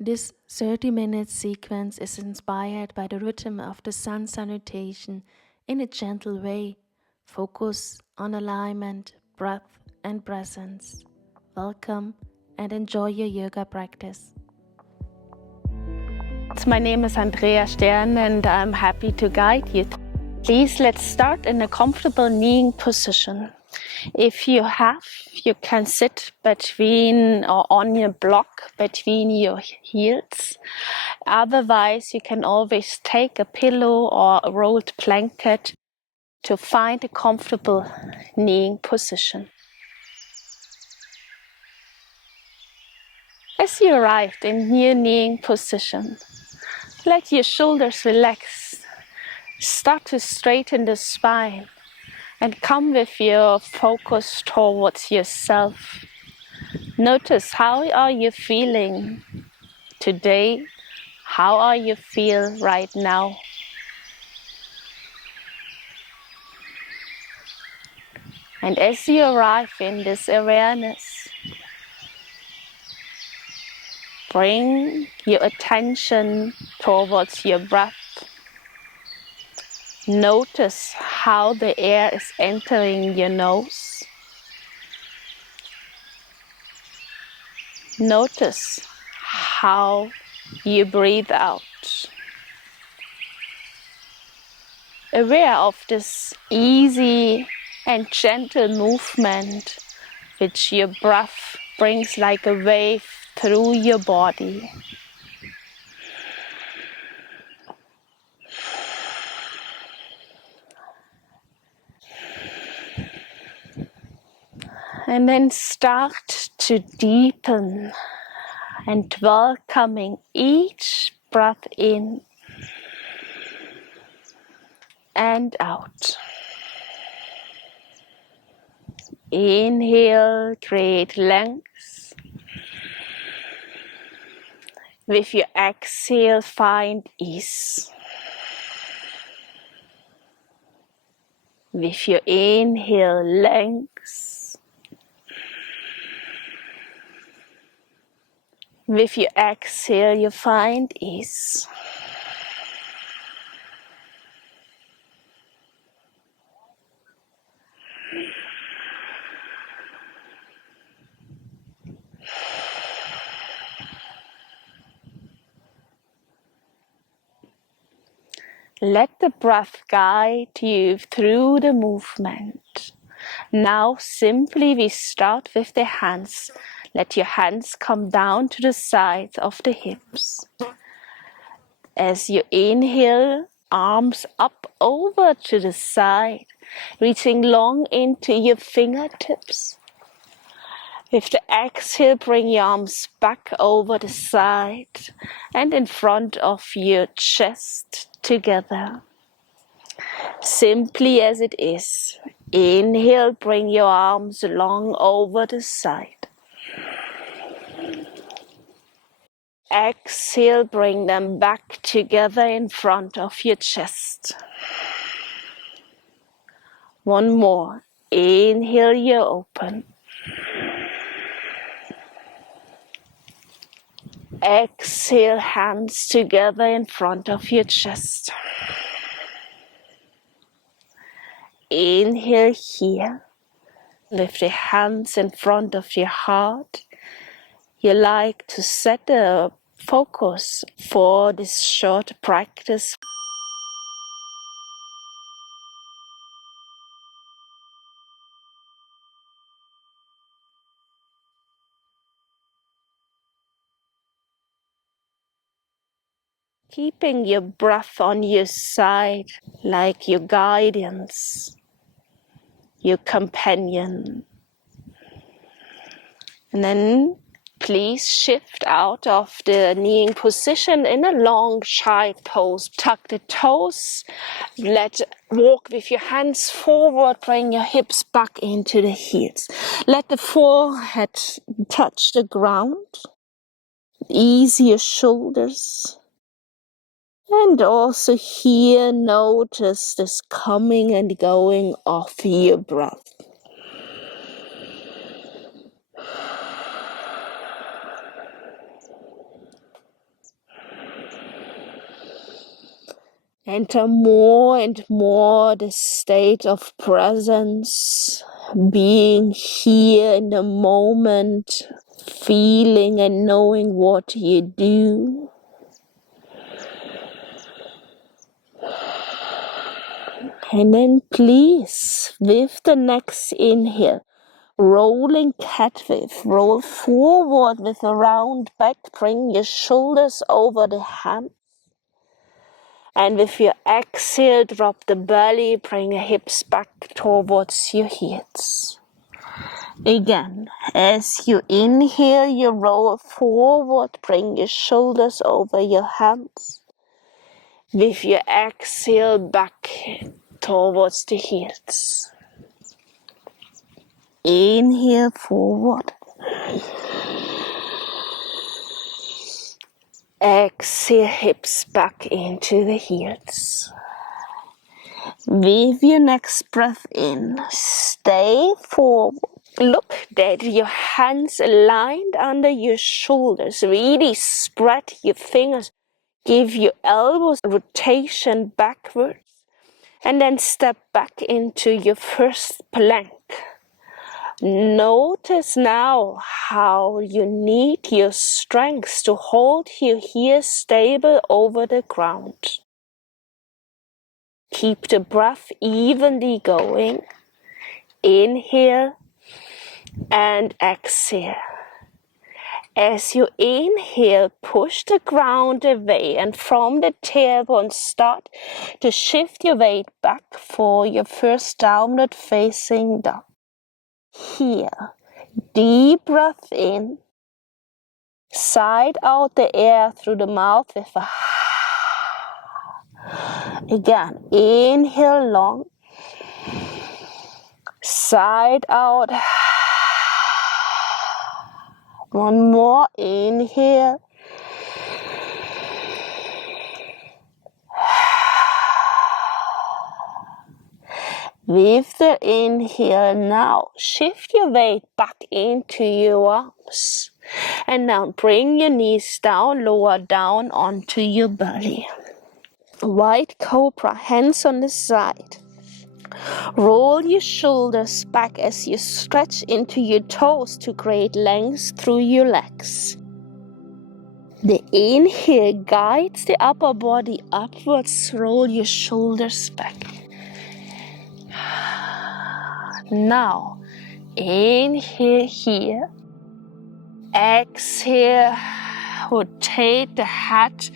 This 30-minute sequence is inspired by the rhythm of the Sun Salutation in a gentle way. Focus on alignment, breath, and presence. Welcome and enjoy your yoga practice. My name is Andrea Stern and I'm happy to guide you. Please, let's start in a comfortable kneeling position. If you have, you can sit between or on your block between your heels. Otherwise, you can always take a pillow or a rolled blanket to find a comfortable kneeling position. As you arrived in your kneeling position, let your shoulders relax. Start to straighten the spine and come with your focus towards yourself. Notice, how are you feeling today? How are you feel right now? And as you arrive in this awareness, bring your attention towards your breath. Notice how the air is entering your nose. Notice how you breathe out. Aware of this easy and gentle movement which your breath brings like a wave through your body. And then start to deepen and welcoming each breath in and out. Inhale, create length. With your exhale, find ease. With your inhale, length. With your exhale, you find ease. Let the breath guide you through the movement. Now simply we start with the hands. Let your hands come down to the sides of the hips. As you inhale, arms up over to the side, reaching long into your fingertips. With the exhale, bring your arms back over the side and in front of your chest together. Simply as it is. Inhale, bring your arms long over the side. Exhale, bring them back together in front of your chest. One more. Inhale, you open. Exhale, hands together in front of your chest. Inhale here. Lift the hands in front of your heart. You like to set a focus for this short practice. Keeping your breath on your side like your guidance, your companion. And then please shift out of the kneeling position in a long child pose. Tuck the toes, walk with your hands forward, bring your hips back into the heels. Let the forehead touch the ground, ease your shoulders. And also here, notice this coming and going of your breath. Enter more and more the state of presence, being here in the moment, feeling and knowing what you do. And then please, with the next inhale, rolling cat wave, roll forward with a round back, bring your shoulders over the hands. And with your exhale, drop the belly, bring your hips back towards your heels. Again, as you inhale, you roll forward, bring your shoulders over your hands. With your exhale, back towards the heels. Inhale forward. Exhale, hips back into the heels. With your next breath in, stay forward. Look that your hands aligned under your shoulders. Really spread your fingers. Give your elbows a rotation backwards. And then step back into your first plank. Notice now how you need your strength to hold you here stable over the ground. Keep the breath evenly going. Inhale and exhale. As you inhale, push the ground away, and from the tailbone start to shift your weight back for your first downward facing dog. Here, deep breath in, side out the air through the mouth with a again, inhale long, side out. One more inhale. With the inhale now, shift your weight back into your arms. And now bring your knees down, lower down onto your belly. White cobra, hands on the side. Roll your shoulders back as you stretch into your toes to create length through your legs. The inhale guides the upper body upwards. Roll your shoulders back. Now, inhale here. Exhale, rotate the head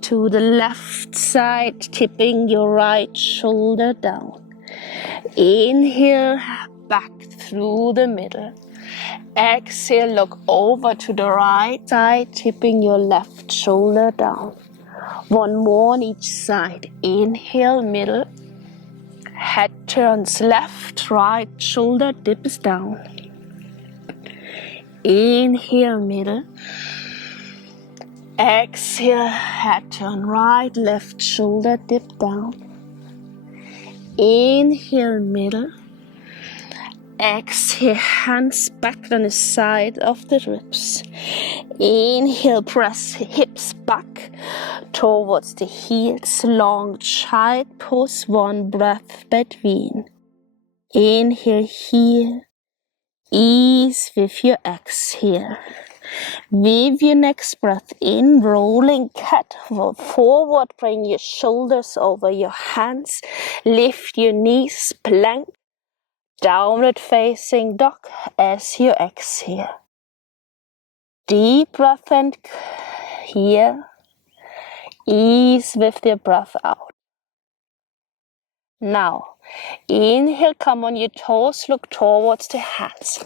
to the left side, tipping your right shoulder down. Inhale, back through the middle. Exhale, look over to the right side, tipping your left shoulder down. One more on each side. Inhale, middle. Head turns left, right shoulder dips down. Inhale, middle. Exhale, head turn right, left shoulder dip down. Inhale, middle. Exhale, hands back on the side of the ribs. Inhale, press hips back towards the heels. Long child pose, one breath between. Inhale here. Ease with your exhale. With your next breath in, rolling cat forward, bring your shoulders over your hands, lift your knees, plank, downward facing dog as you exhale. Deep breath in here, ease with your breath out. Now, inhale, come on your toes, look towards the hands.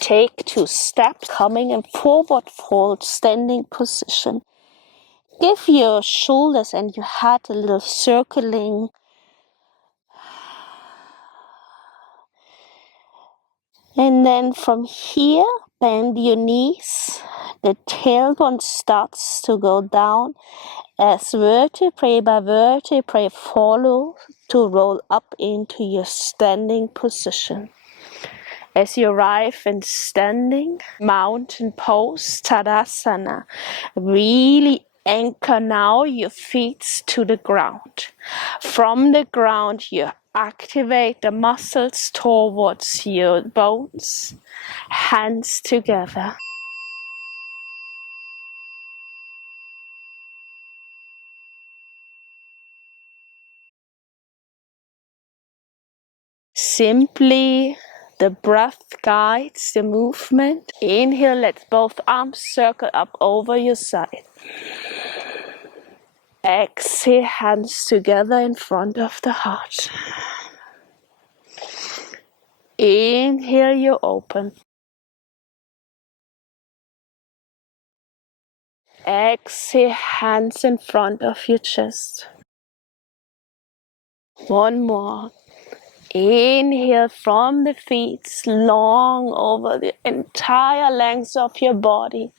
Take 2 steps, coming in forward fold, standing position. Give your shoulders and your head a little circling. And then from here, bend your knees. The tailbone starts to go down as vertebrae by vertebrae follow to roll up into your standing position. As you arrive in standing, mountain pose, Tadasana, really Anchor now your feet to the ground. From the ground, you activate the muscles towards your bones. Hands together. Simply the breath guides the movement. Inhale, let both arms circle up over your side. Exhale, hands together in front of the heart. Inhale, you open. Exhale, hands in front of your chest. One more. Inhale from the feet, long over the entire length of your body.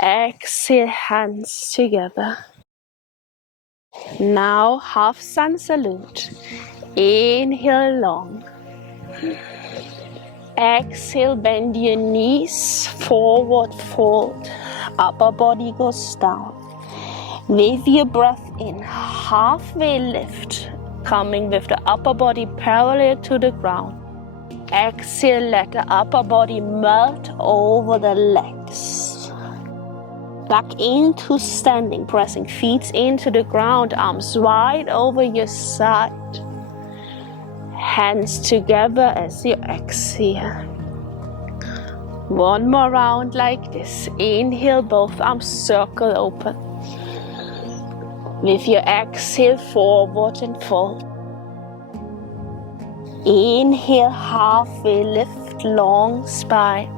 Exhale, hands together. Now half sun salute. Inhale long. Exhale, bend your knees, forward fold. Upper body goes down. With your breath in, halfway lift, coming with the upper body parallel to the ground. Exhale, let the upper body melt over the legs. Back into standing, pressing feet into the ground, arms wide over your side. Hands together as you exhale. One more round like this. Inhale, both arms circle open. With your exhale, forward and fold. Inhale, halfway lift, long spine.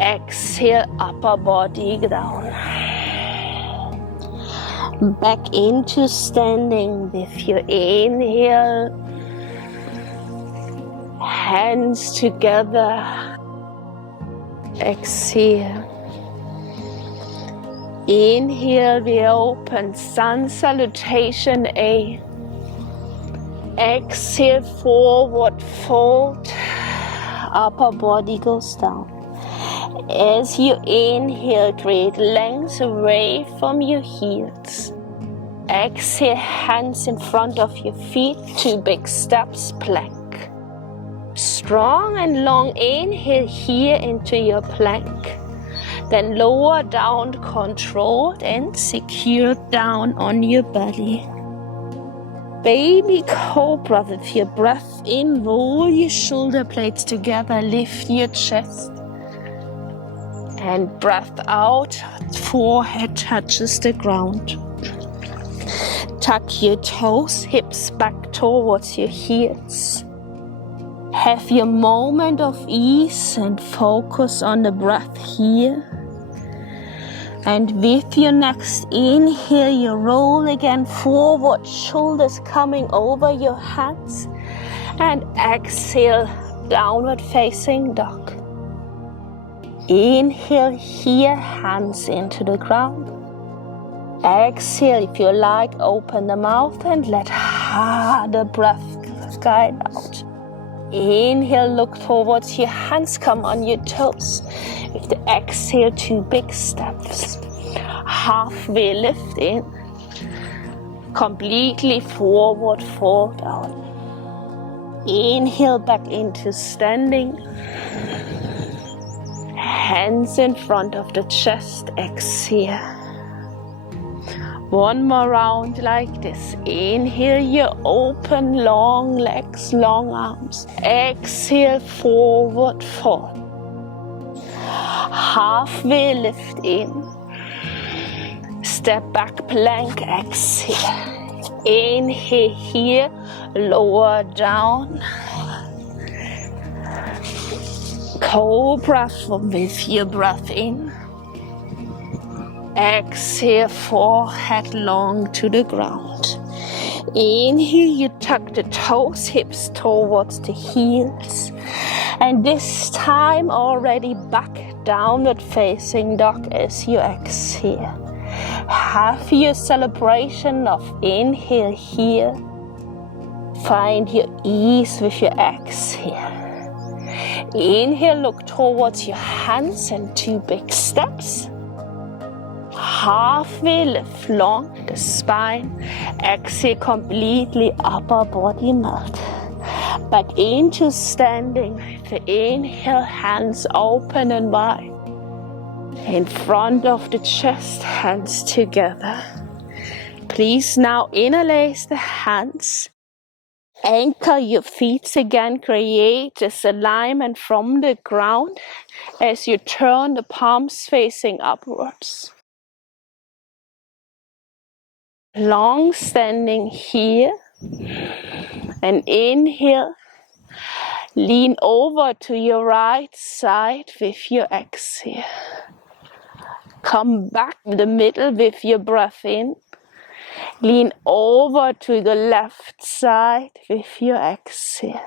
Exhale, upper body down. Back into standing with your inhale. Hands together. Exhale. Inhale, we open Sun Salutation A. Exhale, forward fold. Upper body goes down. As you inhale, create length away from your heels. Exhale, hands in front of your feet, 2 big steps, plank. Strong and long inhale here into your plank. Then lower down, controlled and secured down on your belly. Baby cobra with your breath in, roll your shoulder blades together, lift your chest. And breath out, forehead touches the ground. Tuck your toes, hips back towards your heels. Have your moment of ease and focus on the breath here. And with your next inhale, you roll again forward, shoulders coming over your hands. And exhale, downward facing dog. Inhale here, hands into the ground. Exhale, if you like, open the mouth and let the breath guide out. Inhale, look towards your hands, come on your toes. With the exhale, 2 big steps. Halfway lift in. Completely forward fold out. Inhale, back into standing. Hands in front of the chest, exhale. One more round like this. Inhale, you open, long legs, long arms. Exhale, forward fold. Halfway lift in. Step back, plank, exhale. Inhale here, lower down. Cobra with your breath in. Exhale, forehead long to the ground. Inhale, you tuck the toes, hips towards the heels. And this time already back downward facing dog as you exhale. Have your celebration of inhale here. Find your ease with your exhale. Inhale, look towards your hands and 2 big steps. Halfway lift long the spine. Exhale completely, upper body melt. Back into standing with the inhale, hands open and wide. In front of the chest, hands together. Please now interlace the hands. Anchor your feet again. Create this alignment from the ground as you turn the palms facing upwards. Long standing here. And inhale. Lean over to your right side with your exhale. Come back to the middle with your breath in. Lean over to the left side with your exhale.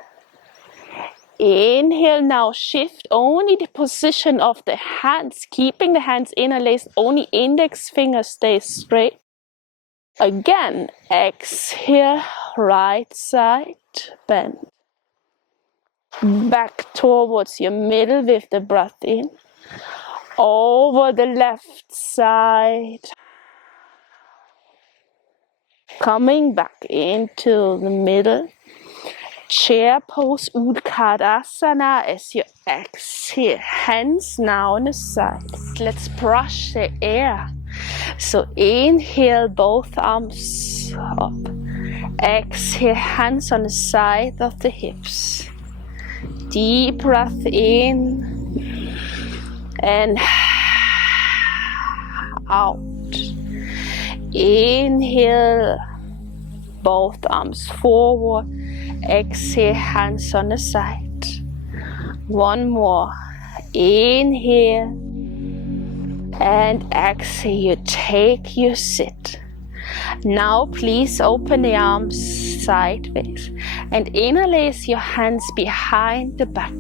Inhale, now shift only the position of the hands, keeping the hands interlaced, only index finger stays straight. Again, exhale, right side, bend. Back towards your middle with the breath in. Over the left side. Coming back into the middle. Chair pose Utkatasana as you exhale. Hands now on the side. Let's brush the air. So inhale, both arms up. Exhale, hands on the side of the hips. Deep breath in and out. Inhale, both arms forward. Exhale, hands on the side. One more. Inhale and exhale. You take your sit. Now please open the arms sideways and interlace your hands behind the back,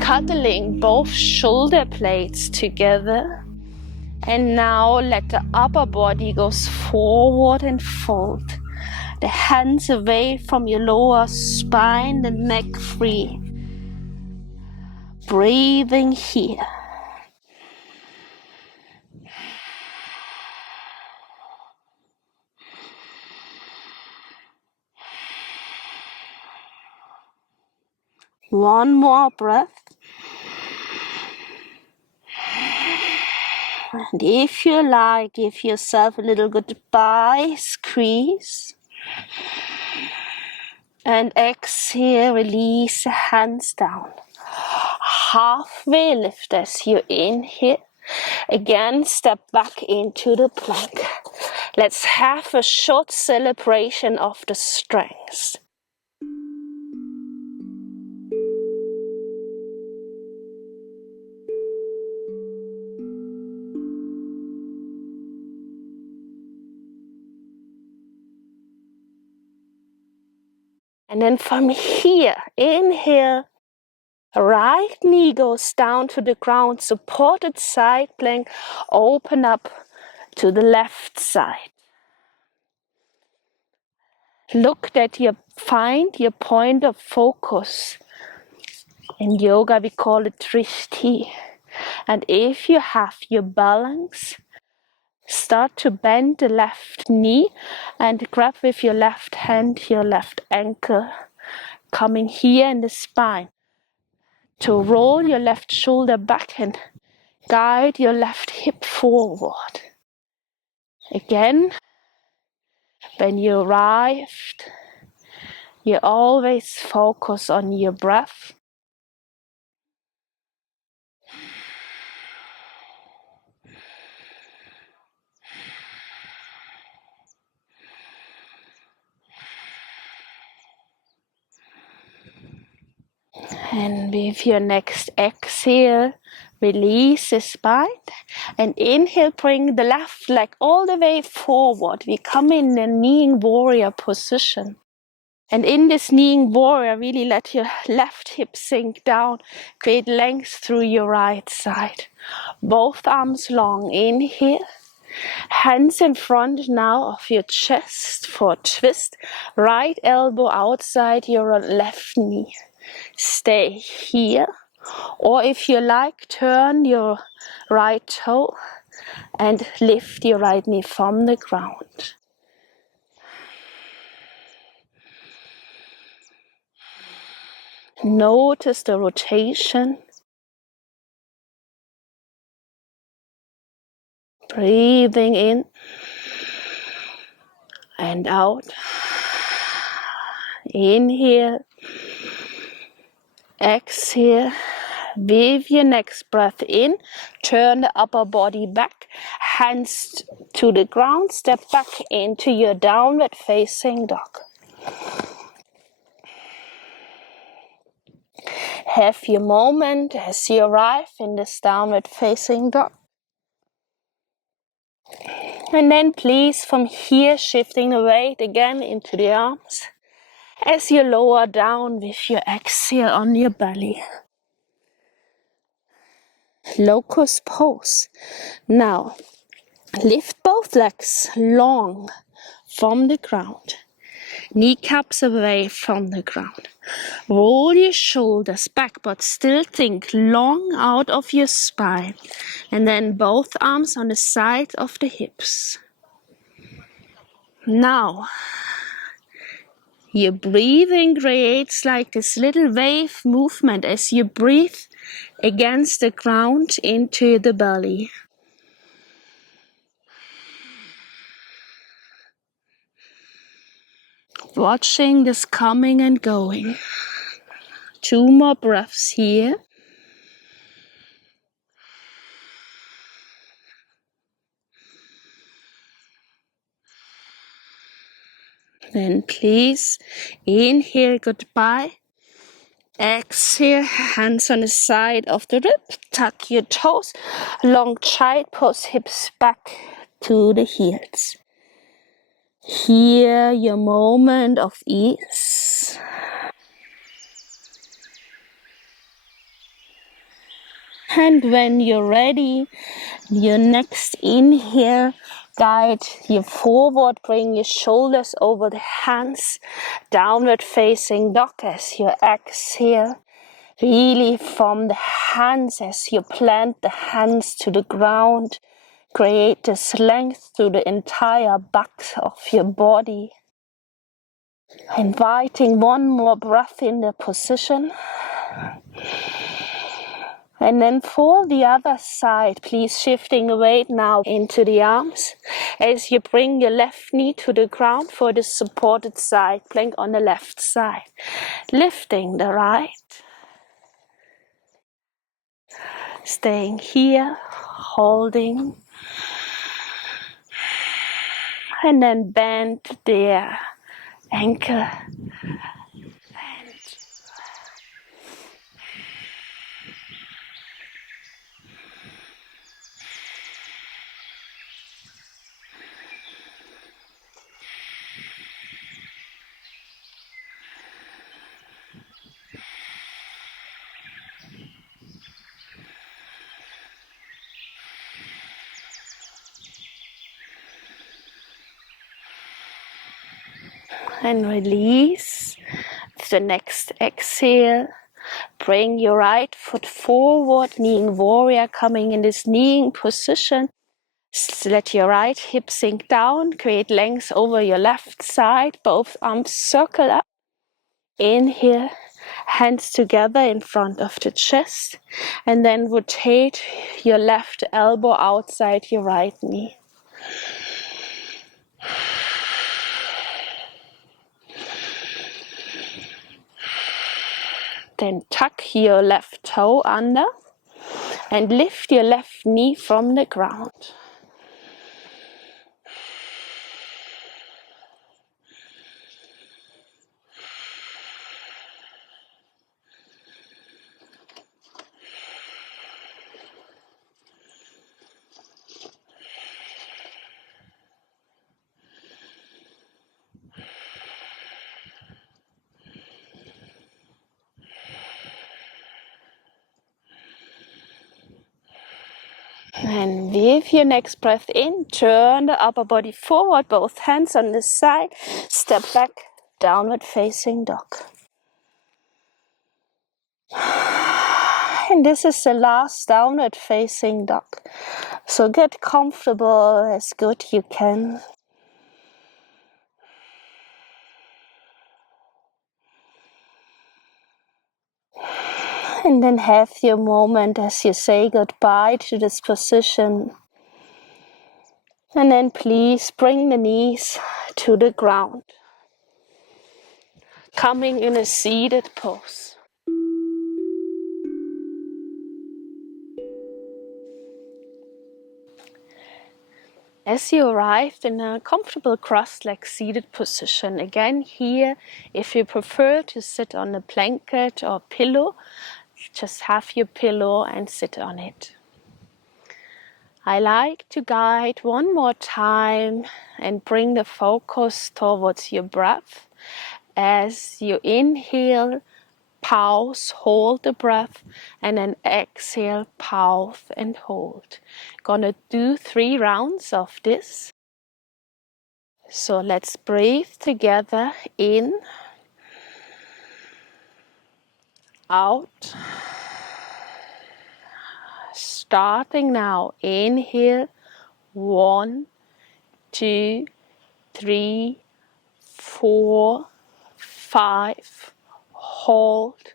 cuddling both shoulder blades together. And now let the upper body go forward and fold. The hands away from your lower spine, the neck free. Breathing here. One more breath. And if you like, give yourself a little goodbye squeeze. And exhale, release the hands down. Halfway lift as you inhale. Again, step back into the plank. Let's have a short celebration of the strength. And then from here, inhale, right knee goes down to the ground, supported side plank, open up to the left side. Look that you find your point of focus. In yoga we call it drishti. And if you have your balance, start to bend the left knee and grab with your left hand your left ankle, coming here in the spine. To roll your left shoulder back and guide your left hip forward. Again, when you arrived, you always focus on your breath. And with your next exhale, release the spine. And inhale, bring the left leg all the way forward. We come in the kneeling warrior position. And in this kneeling warrior, really let your left hip sink down. Create length through your right side. Both arms long. Inhale. Hands in front now of your chest for a twist. Right elbow outside your left knee. Stay here. Or if you like, turn your right toe and lift your right knee from the ground. Notice the rotation. Breathing in and out. Inhale. Exhale. With your next breath in, turn the upper body back, hands to the ground, step back into your downward facing dog. Have your moment as you arrive in this downward facing dog. And then please from here shifting the weight again into the arms as you lower down with your exhale on your belly. Locust pose. Now lift both legs long from the ground. Kneecaps away from the ground. Roll your shoulders back, but still think long out of your spine. And then both arms on the side of the hips. Now, your breathing creates like this little wave movement as you breathe against the ground into the belly. Watching this coming and going. 2 more breaths here. Then please inhale goodbye. Exhale, hands on the side of the rib. Tuck your toes. Long child pose, hips back to the heels. Here your moment of ease. And when you're ready, your next inhale, guide you forward, bring your shoulders over the hands, downward facing dog as you exhale. Really from the hands as you plant the hands to the ground, create this length through the entire back of your body. Inviting one more breath in the position. And then for the other side, please shifting the weight now into the arms as you bring your left knee to the ground for the supported side plank on the left side. Lifting the right. Staying here, holding. And then bend the ankle. And release. With the next exhale, bring your right foot forward, kneeing warrior, coming in this kneeing position. Let your right hip sink down, create length over your left side, both arms circle up. Inhale, hands together in front of the chest, and then rotate your left elbow outside your right knee. Then tuck your left toe under and lift your left knee from the ground. And with your next breath in, turn the upper body forward, both hands on the side, step back, downward facing dog. And this is the last downward facing dog. So get comfortable as good you can. And then have your moment as you say goodbye to this position. And then please bring the knees to the ground. Coming in a seated pose. As you arrived in a comfortable cross-legged seated position, again here, if you prefer to sit on a blanket or pillow, just have your pillow and sit on it. I like to guide one more time and bring the focus towards your breath. As you inhale, pause, hold the breath, and then exhale, pause and hold. Gonna do 3 rounds of this. So let's breathe together in, out. Starting now, inhale, 1, 2, 3, 4, 5. Hold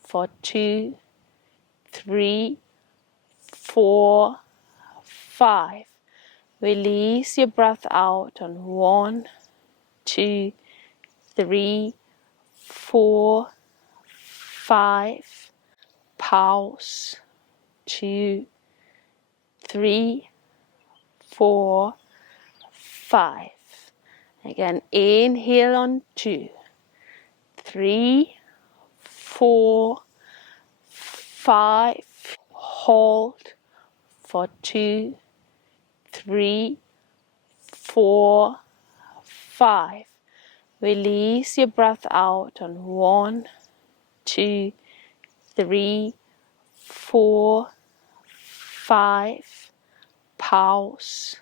for 2, 3, 4, 5. Release your breath out on 1, 2, 3, 4, 5. Pause. 2, 3, 4, 5. Again, inhale on 2, 3, 4, 5. Hold for 2, 3, 4, 5. Release your breath out on 1, 2, 3, 4, 5. Pause.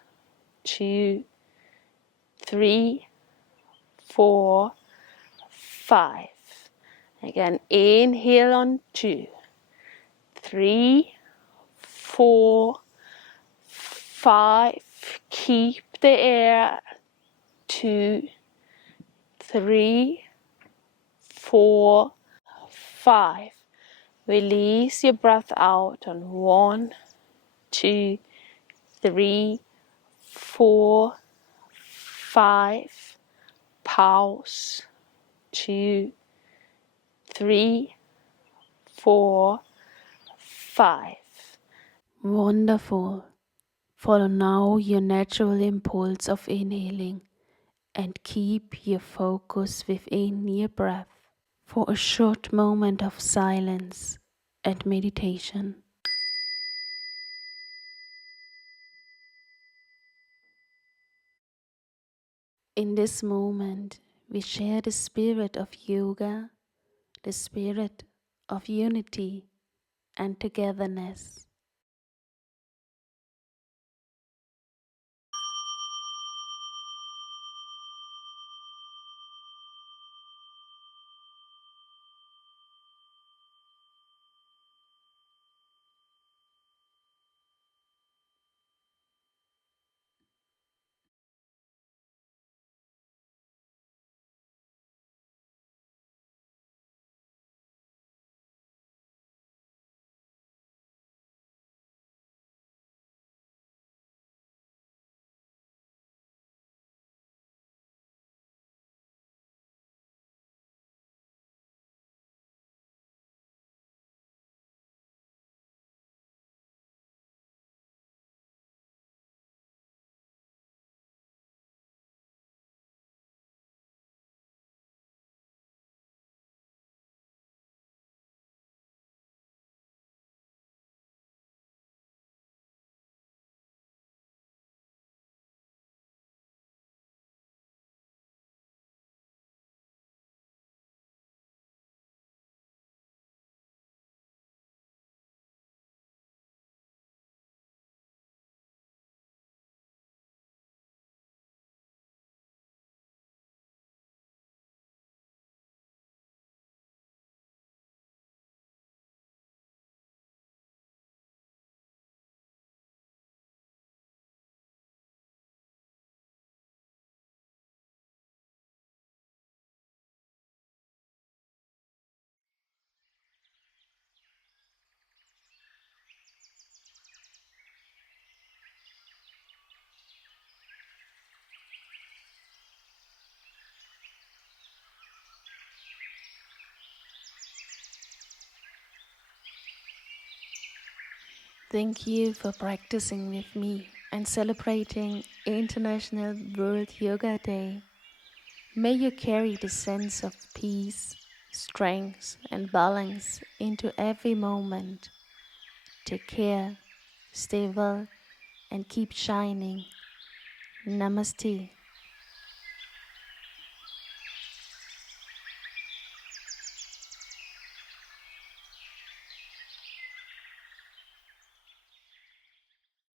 2, 3, 4, 5. Again, inhale on 2, 3, 4, 5. Keep the air. 2, 3, 4, 5. Release your breath out on 1, 2, 3, 4, 5. Pause. 2, 3, 4, 5. Wonderful. Follow now your natural impulse of inhaling and keep your focus within your breath for a short moment of silence and meditation. In this moment, we share the spirit of yoga, the spirit of unity and togetherness. Thank you for practicing with me and celebrating International World Yoga Day. May you carry the sense of peace, strength, and balance into every moment. Take care, stay well, and keep shining. Namaste.